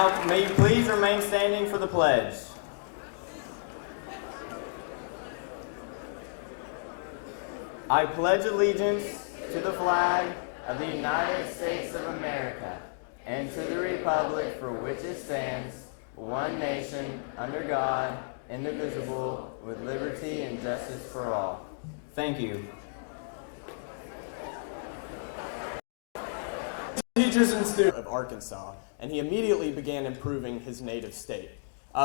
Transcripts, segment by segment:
Now, may you please remain standing for the pledge. I pledge allegiance to the flag of the United States of America and to the republic for which it stands, one nation, under God, indivisible, with liberty and justice for all. Thank you. Teachers and students of Arkansas, and he immediately began improving his native state.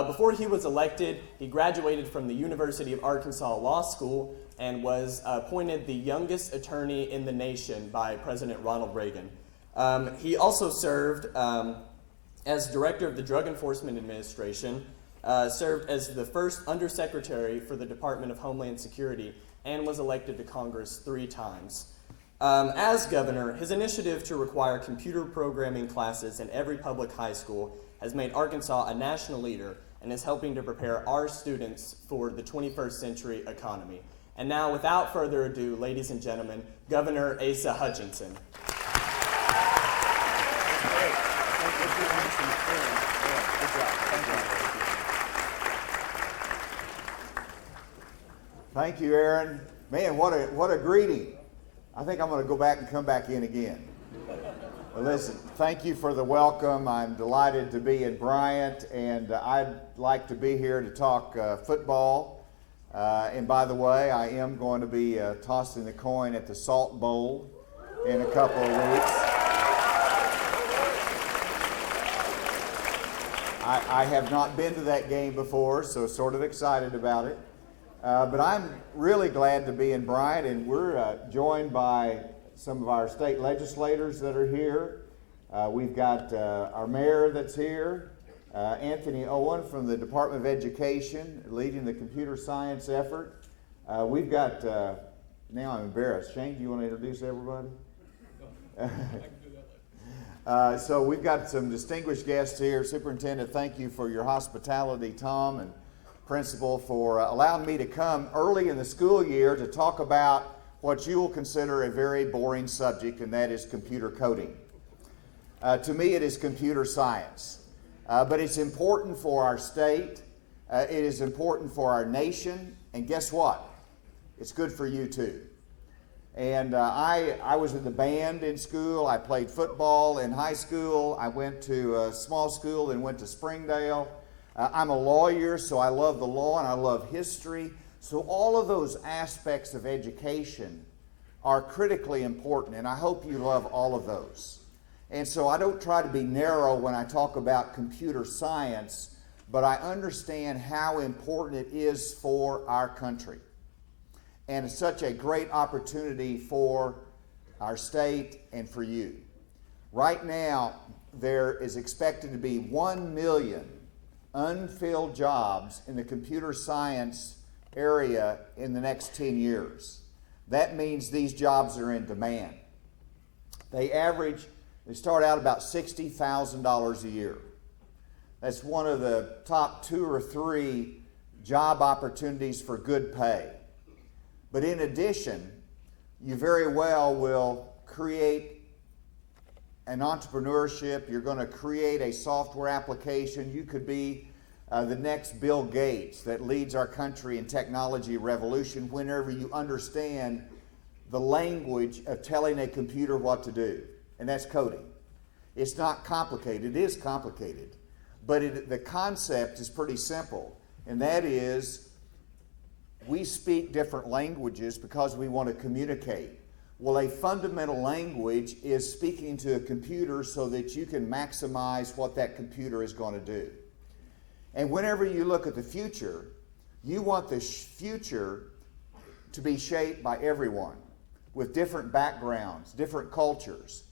Before he was elected, he graduated from the University of Arkansas Law School and was appointed the youngest attorney in the nation by President Ronald Reagan. He also served as director of the Drug Enforcement Administration, served as the first undersecretary for the Department of Homeland Security, and was elected to Congress 3 times. As governor, his initiative to require computer programming classes in every public high school has made Arkansas a national leader and is helping to prepare our students for the 21st century economy. And now, without further ado, ladies and gentlemen, Governor Asa Hutchinson. Thank you, Aaron. Man, what a greeting. I think I'm going to go back and come back in again. Well, listen, thank you for the welcome. I'm delighted to be in Bryant, and I'd like to be here to talk football. And by the way, I am going to be tossing the coin at the Salt Bowl in a couple of weeks. I have not been to that game before, so sort of excited about it. But I'm really glad to be in Bryant, and we're joined by some of our state legislators that are here. We've got our mayor that's here, Anthony Owen from the Department of Education, leading the computer science effort. We've got, now I'm embarrassed. Shane, do you want to introduce everybody? No, I can do that later. So we've got some distinguished guests here. Superintendent, thank you for your hospitality, Tom, and Principal, for allowing me to come early in the school year to talk about what you will consider a very boring subject, and that is computer coding. To me, it is computer science, but it's important for our state, it is important for our nation, and guess what? It's good for you too. And I was in the band in school. I played football in high school. I went to a small school and went to Springdale. I'm a lawyer, so I love the law and I love history. So all of those aspects of education are critically important, and I hope you love all of those. And so I don't try to be narrow when I talk about computer science, but I understand how important it is for our country. And it's such a great opportunity for our state and for you. Right now, there is expected to be 1 million unfilled jobs in the computer science area in the next 10 years. That means these jobs are in demand. They start out about $60,000 a year. That's one of the top 2 or 3 job opportunities for good pay. But in addition, you very well will create an entrepreneurship. You're going to create a software application. You could be the next Bill Gates that leads our country in technology revolution whenever you understand the language of telling a computer what to do, and that's coding. It's not complicated. It is complicated, but the concept is pretty simple, and that is we speak different languages because we want to communicate. Well, a fundamental language is speaking to a computer so that you can maximize what that computer is going to do. And whenever you look at the future, you want the future to be shaped by everyone with different backgrounds, different cultures.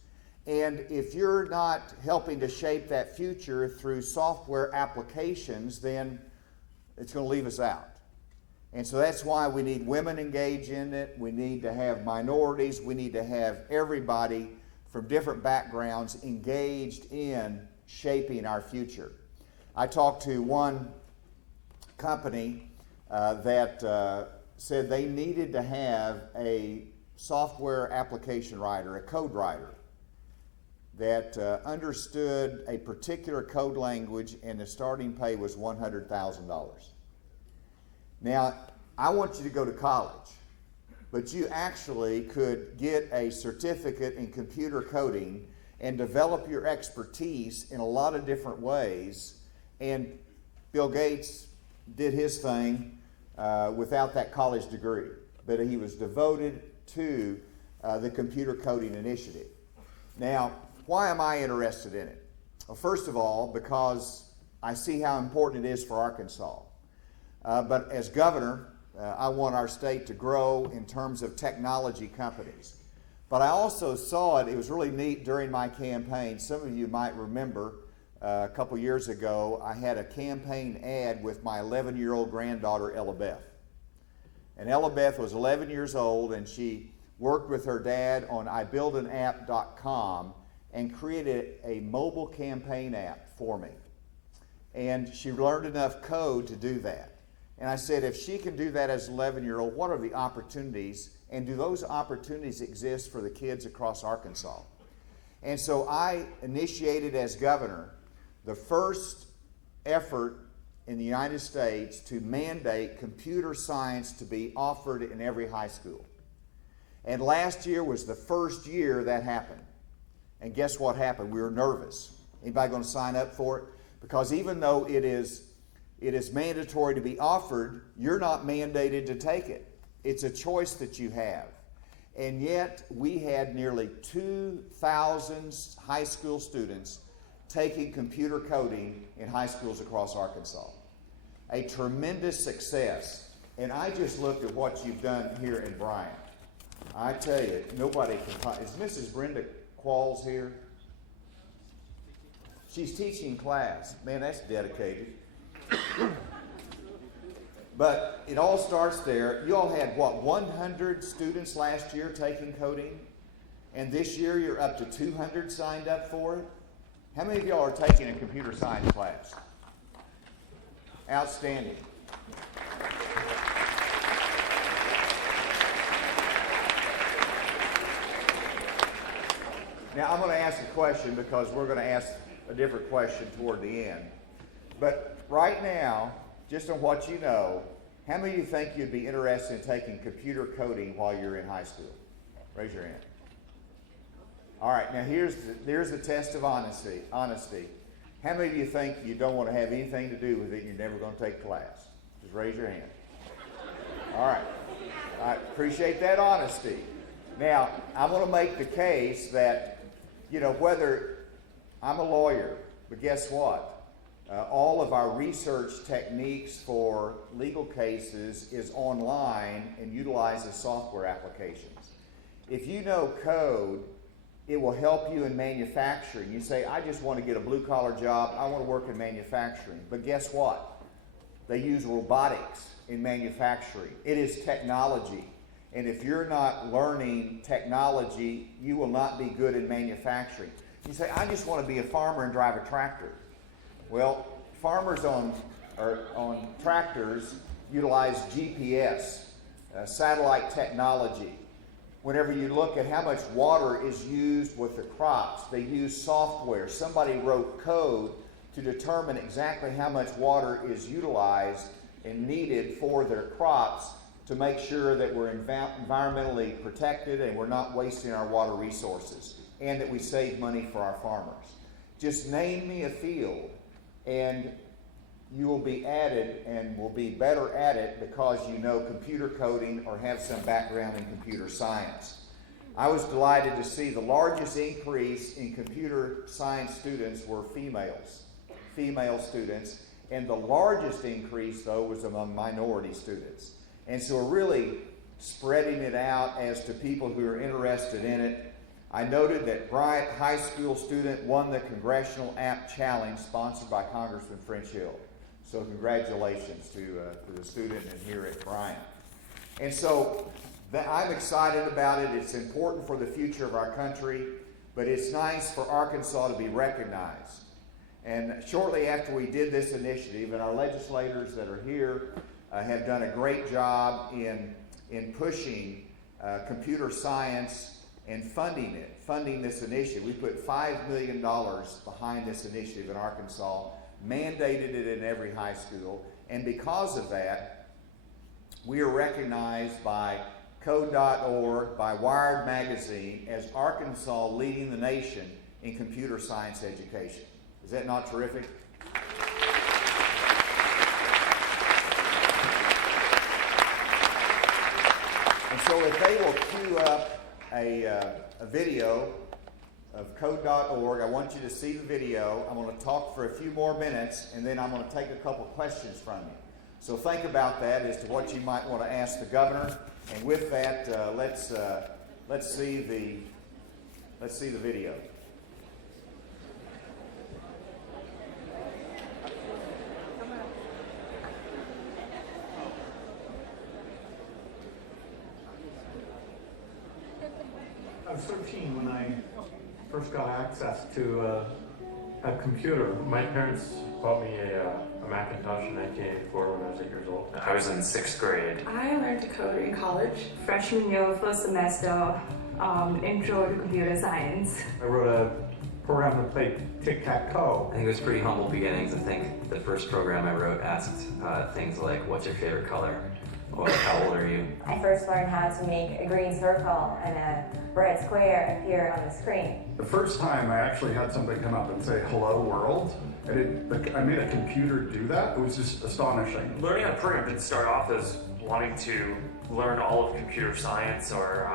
And if you're not helping to shape that future through software applications, then it's going to leave us out. And so that's why we need women engaged in it. We need to have minorities. We need to have everybody from different backgrounds engaged in shaping our future. I talked to one company that said they needed to have a software application writer, a code writer. that understood a particular code language, and the starting pay was $100,000. Now, I want you to go to college, but you actually could get a certificate in computer coding and develop your expertise in a lot of different ways. And Bill Gates did his thing without that college degree, but he was devoted to the computer coding initiative. Now, why am I interested in it? Well, first of all, because I see how important it is for Arkansas. But as governor, I want our state to grow in terms of technology companies. But I also saw it was really neat during my campaign. Some of you might remember a couple years ago, I had a campaign ad with my 11-year-old granddaughter, Ella Beth. And Ella Beth was 11 years old, and she worked with her dad on ibuildanapp.com and created a mobile campaign app for me. And she learned enough code to do that. And I said, if she can do that as an 11-year-old, what are the opportunities? And do those opportunities exist for the kids across Arkansas? And so I initiated as governor the first effort in the United States to mandate computer science to be offered in every high school. And last year was the first year that happened. And guess what happened? We were nervous. Anybody going to sign up for it? Because even though it is mandatory to be offered, you're not mandated to take it. It's a choice that you have. And yet, we had nearly 2,000 high school students taking computer coding in high schools across Arkansas. A tremendous success. And I just looked at what you've done here in Bryant. I tell you, nobody can... Is Mrs. Brenda Qualls here? She's teaching class. Man, that's dedicated. But it all starts there. You all had, 100 students last year taking coding? And this year you're up to 200 signed up for it? How many of y'all are taking a computer science class? Outstanding. Now, I'm going to ask a question because we're going to ask a different question toward the end. But right now, just on what you know, how many of you think you'd be interested in taking computer coding while you're in high school? Raise your hand. All right, now here's the test of honesty. How many of you think you don't want to have anything to do with it and you're never going to take class? Just raise your hand. All right. I appreciate that honesty. Now, I'm going to make the case that, whether I'm a lawyer, but guess what? All of our research techniques for legal cases is online and utilizes software applications. If you know code, it will help you in manufacturing. You say, I just want to get a blue-collar job. I want to work in manufacturing. But guess what? They use robotics in manufacturing. It is technology. And if you're not learning technology, you will not be good in manufacturing. You say, I just want to be a farmer and drive a tractor. Well, farmers on tractors utilize GPS, satellite technology. Whenever you look at how much water is used with the crops, they use software. Somebody wrote code to determine exactly how much water is utilized and needed for their crops to make sure that we're environmentally protected and we're not wasting our water resources and that we save money for our farmers. Just name me a field and you will be added and will be better at it because you know computer coding or have some background in computer science. I was delighted to see the largest increase in computer science students were female students, and the largest increase, though, was among minority students. And so we're really spreading it out as to people who are interested in it. I noted that Bryant High School student won the Congressional App Challenge sponsored by Congressman French Hill. So congratulations to the student and here at Bryant. And so I'm excited about it. It's important for the future of our country, but it's nice for Arkansas to be recognized. And shortly after we did this initiative, and our legislators that are here have done a great job in pushing computer science and funding this initiative. We put $5 million behind this initiative in Arkansas, mandated it in every high school, and because of that, we are recognized by Code.org, by Wired Magazine, as Arkansas leading the nation in computer science education. Is that not terrific? And so if they will cue up a video of Code.org, I want you to see the video. I'm going to talk for a few more minutes, and then I'm going to take a couple questions from you. So think about that as to what you might want to ask the governor. And with that, let's see the video. I was 13 when I first got access to a computer. My parents bought me a Macintosh in 1984 when I was 8 years old. I was in 6th grade. I learned to code in college. Freshman year, first semester, intro to computer science. I wrote a program that played tic-tac-toe. I think it was pretty humble beginnings. I think the first program I wrote asked things like, what's your favorite color? Or how old are you? I first learned how to make a green circle and a red square appear on the screen. The first time I actually had something come up and say, hello world, and I made a computer do that. It was just astonishing. Learning how to program didn't start off as wanting to learn all of computer science or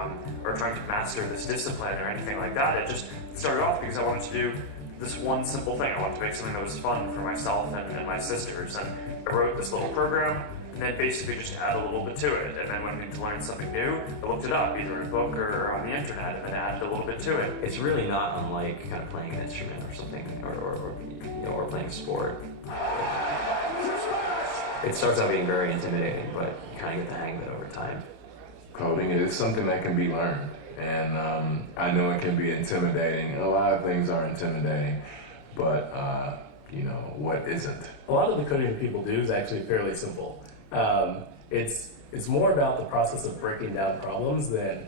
trying to master this discipline or anything like that. It just started off because I wanted to do this one simple thing. I wanted to make something that was fun for myself and my sisters. And I wrote this little program and then basically just add a little bit to it. And then when I needed to learn something new, I looked it up, either in a book or on the internet, and then added a little bit to it. It's really not unlike kind of playing an instrument or something, or playing a sport. It starts out being very intimidating, but you kind of get the hang of it over time. Coding is something that can be learned, and I know it can be intimidating. A lot of things are intimidating, but what isn't? A lot of the coding that people do is actually fairly simple. It's more about the process of breaking down problems than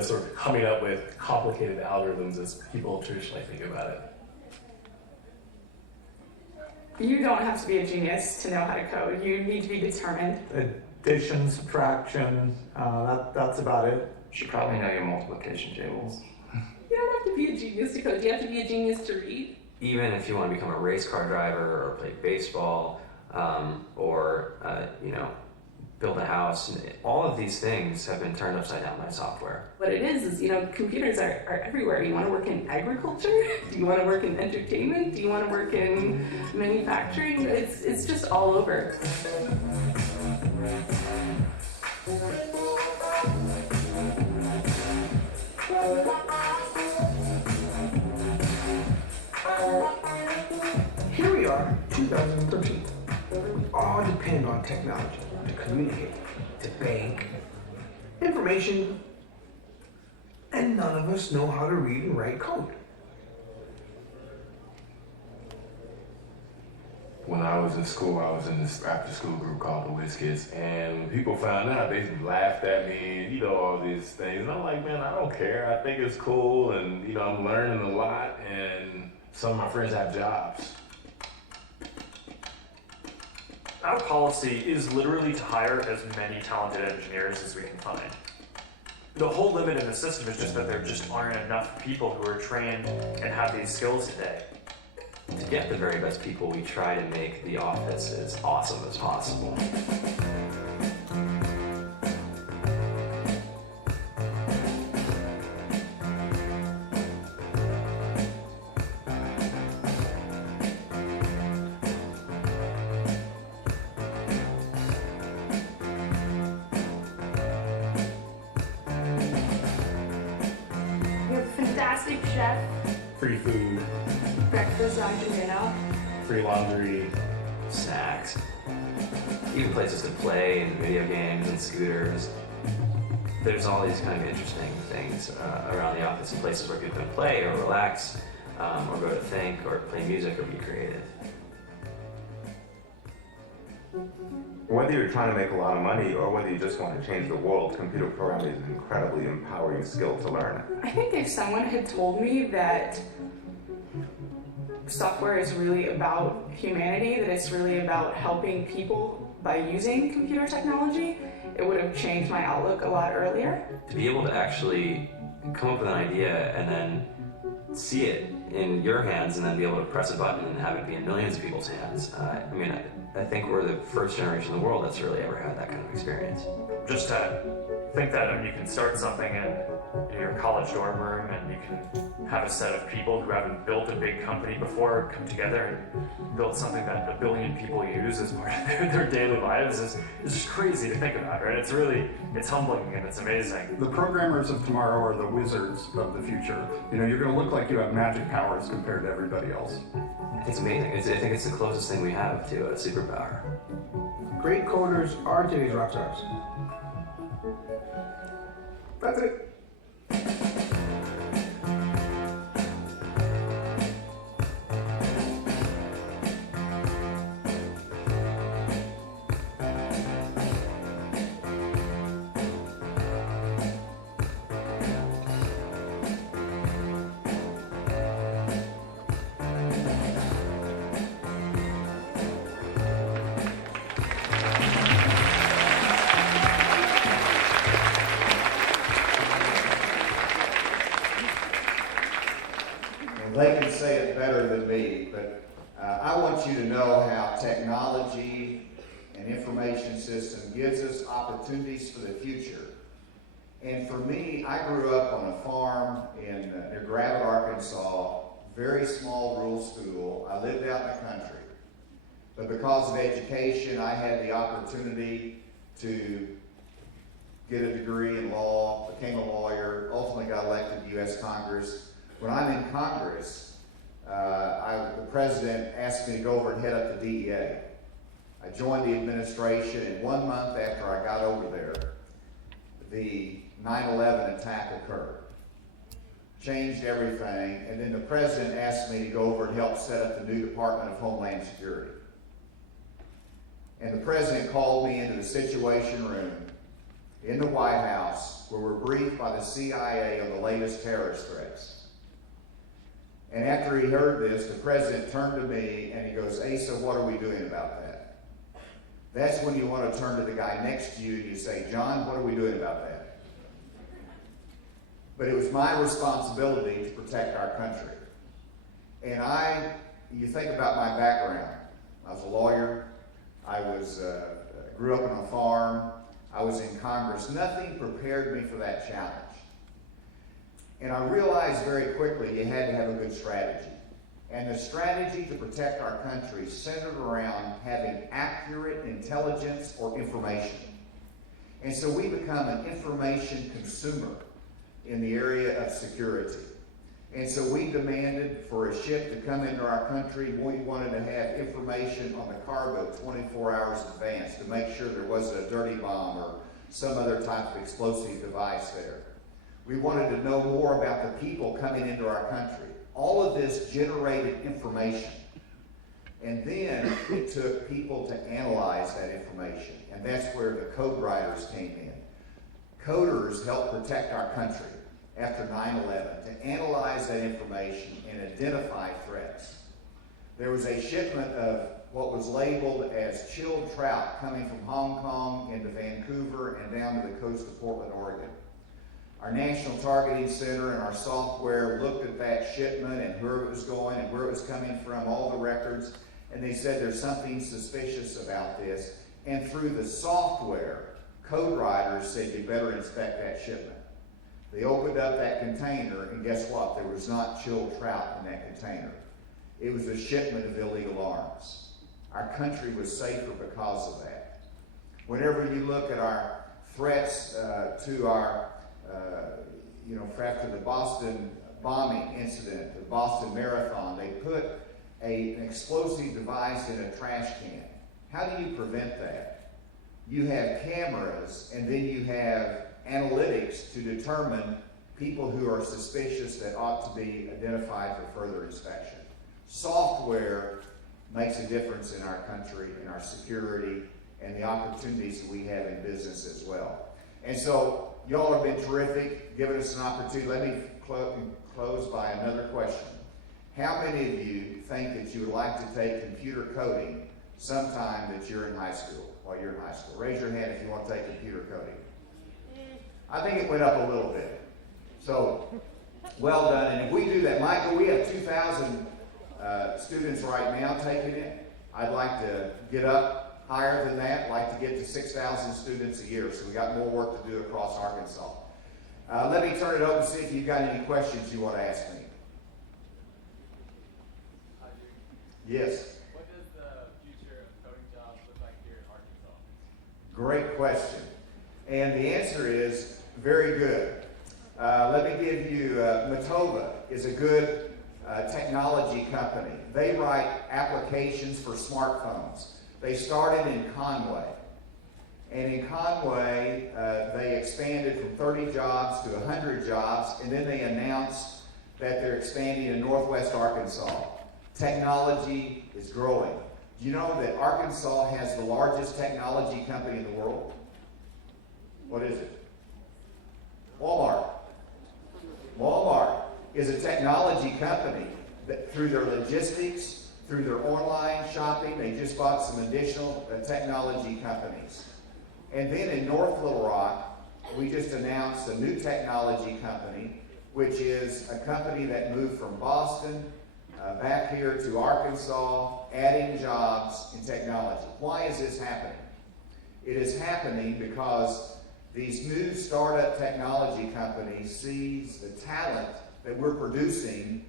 sort of coming up with complicated algorithms as people traditionally think about it. You don't have to be a genius to know how to code. You need to be determined. Addition, subtraction, that's about it. You should probably know your multiplication tables. You don't have to be a genius to code. You have to be a genius to read. Even if you want to become a race car driver or play baseball or build a house, all of these things have been turned upside down by software. What it is computers are everywhere. You want to work in agriculture? Do you want to work in entertainment? Do you want to work in manufacturing? It's just all over. Here we are, 2013. We all depend on technology to communicate, to bank, information, and none of us know how to read and write code. When I was in school, I was in this after-school group called the Whiz Kids, and when people found out, they laughed at me, all these things. And I'm like, man, I don't care. I think it's cool, and I'm learning a lot, and some of my friends have jobs. Our policy is literally to hire as many talented engineers as we can find. The whole limit in the system is just that there just aren't enough people who are trained and have these skills today. To get the very best people, we try to make the office as awesome as possible. We have a fantastic chef, Free food, breakfast, lunch, and dinner. free laundry. Snacks, even places to play and video games and scooters. There's all these kind of interesting things around the office and places where people can play or relax or go to think or play music or be creative. Whether you're trying to make a lot of money or whether you just want to change the world, computer programming is an incredibly empowering skill to learn. I think if someone had told me that software is really about humanity, that it's really about helping people by using computer technology, it would have changed my outlook a lot earlier. To be able to actually come up with an idea and then see it in your hands and then be able to press a button and have it be in millions of people's hands, I think we're the first generation in the world that's really ever had that kind of experience. Just to think that you can start something in your college dorm room and you can have a set of people who haven't built a big company before come together and build something that 1 billion people use as part of their daily lives is just crazy to think about, right? It's humbling and it's amazing. The programmers of tomorrow are the wizards of the future. You're going to look like you have magic powers compared to everybody else. It's amazing. I think it's the closest thing we have to a superpower. Great coders are today's rock stars. That's it. They can say it better than me, but I want you to know how technology and information system gives us opportunities for the future. And for me, I grew up on a farm near Gravett, Arkansas, very small rural school. I lived out in the country. But because of education, I had the opportunity to get a degree in law, became a lawyer, ultimately got elected to U.S. Congress. When I'm in Congress, the president asked me to go over and head up the DEA. I joined the administration, and 1 month after I got over there, the 9/11 attack occurred. Changed everything, and then the president asked me to go over and help set up the new Department of Homeland Security. And the president called me into the Situation Room in the White House, where we're briefed by the CIA on the latest terrorist threats. And after he heard this, the president turned to me and he goes, "Asa, what are we doing about that?" That's when you want to turn to the guy next to you and you say, "John, what are we doing about that?" But it was my responsibility to protect our country. And you think about my background. I was a lawyer. I grew up on a farm. I was in Congress. Nothing prepared me for that challenge. And I realized very quickly you had to have a good strategy. And the strategy to protect our country centered around having accurate intelligence or information. And so we become an information consumer in the area of security. And so we demanded for a ship to come into our country. We wanted to have information on the cargo 24 hours in advance to make sure there wasn't a dirty bomb or some other type of explosive device there. We wanted to know more about the people coming into our country. All of this generated information. And then it took people to analyze that information. And that's where the code writers came in. Coders helped protect our country after 9/11 to analyze that information and identify threats. There was a shipment of what was labeled as chilled trout coming from Hong Kong into Vancouver and down to the coast of Portland, Oregon. Our National Targeting Center and our software looked at that shipment and where it was going and where it was coming from, all the records, and they said there's something suspicious about this. And through the software, code writers said you better inspect that shipment. They opened up that container, and guess what? There was not chilled trout in that container. It was a shipment of illegal arms. Our country was safer because of that. Whenever you look at our threats to our after the Boston bombing incident, the Boston Marathon, they put an explosive device in a trash can. How do you prevent that? You have cameras, and then you have analytics to determine people who are suspicious that ought to be identified for further inspection. Software makes a difference in our country, in our security, and the opportunities that we have in business as well. And so, y'all have been terrific, giving us an opportunity. Let me close by another question. How many of you think that you would like to take computer coding sometime that you're in high school, while you're in high school? Raise your hand if you want to take computer coding. I think it went up a little bit. So, well done. And if we do that, Michael, we have 2,000 students right now taking it. I'd like to get up higher than that. I'd like to get to 6,000 students a year. So we got more work to do across Arkansas. Let me turn it over to see if you've got any questions you want to ask me. Yes. What does the future of coding jobs look like here in Arkansas? Great question. And the answer is very good. Let me give you, Matova is a good technology company. They write applications for smartphones. They started in Conway. And in Conway, they expanded from 30 jobs to 100 jobs, and then they announced that they're expanding in Northwest Arkansas. Technology is growing. Do you know that Arkansas has the largest technology company in the world? What is it? Walmart. Walmart is a technology company that through their logistics, through their online shopping, they just bought some additional technology companies. And then in North Little Rock, we just announced a new technology company, which is a company that moved from Boston back here to Arkansas, adding jobs in technology. Why is this happening? It is happening because these new startup technology companies sees the talent that we're producing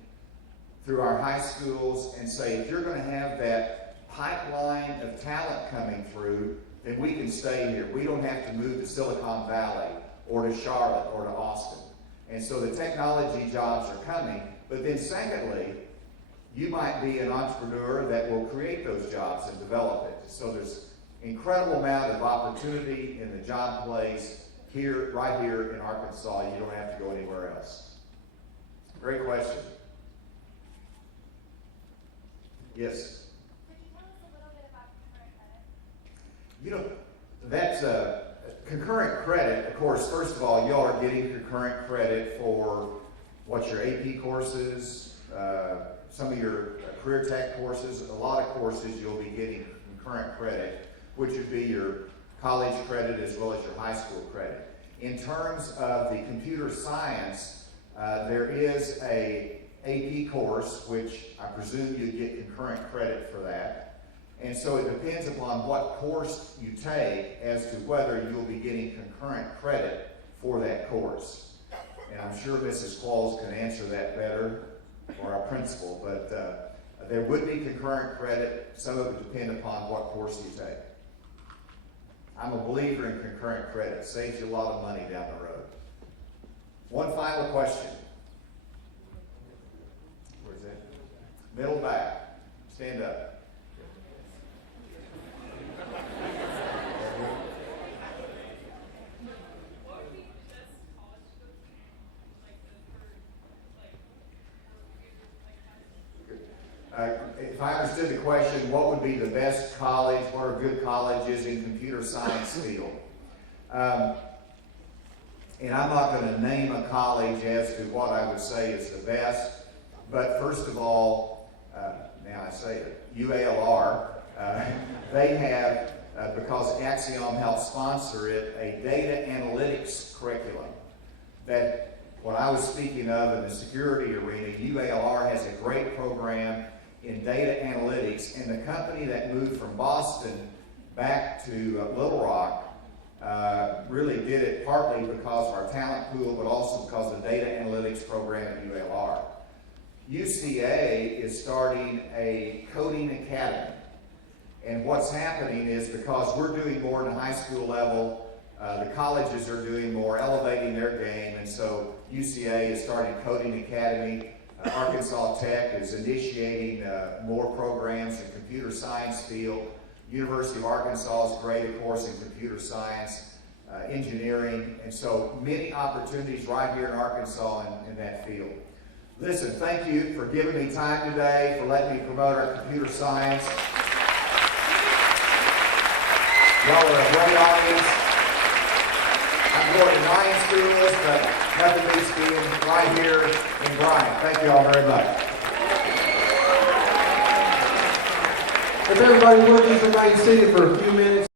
through our high schools and say, if you're going to have that pipeline of talent coming through, then we can stay here. We don't have to move to Silicon Valley or to Charlotte or to Austin. And so the technology jobs are coming. But then secondly, you might be an entrepreneur that will create those jobs and develop it. So there's incredible amount of opportunity in the job place here, right here in Arkansas. You don't have to go anywhere else. Great question. Yes? Could you tell us a little bit about concurrent credit? You know, that's concurrent credit. Of course, first of all, y'all are getting concurrent credit for what's your AP courses, some of your career tech courses, a lot of courses you'll be getting concurrent credit, which would be your college credit as well as your high school credit. In terms of the computer science, there is a AP course, which I presume you get concurrent credit for that. And so it depends upon what course you take as to whether you'll be getting concurrent credit for that course. And I'm sure Mrs. Qualls can answer that better, or our principal, but there would be concurrent credit. Some of it would depend upon what course you take. I'm a believer in concurrent credit. It saves you a lot of money down the road. One final question. Where's that? Middle back. Stand up. If I understood the question, what would be the best college? What are good colleges in computer science field? And I'm not going to name a college as to what I would say is the best. But first of all, now I say it, UALR, they have, because Axiom helped sponsor it, a data analytics curriculum that what I was speaking of in the security arena, UALR has a great program in data analytics, and the company that moved from Boston back to Little Rock really did it partly because of our talent pool, but also because of the data analytics program at UALR. UCA is starting a coding academy, and what's happening is because we're doing more in the high school level, the colleges are doing more, elevating their game, and so UCA is starting coding academy. Arkansas Tech is initiating more programs in computer science field. University of Arkansas has created a course in computer science, engineering, and so many opportunities right here in Arkansas in that field. Listen, thank you for giving me time today, for letting me promote our computer science. Y'all are a great audience. I'm going to 9 schools, but nothing beats being right here in Bryant. Thank you all very much. If everybody would leave the Bryant City for a few minutes.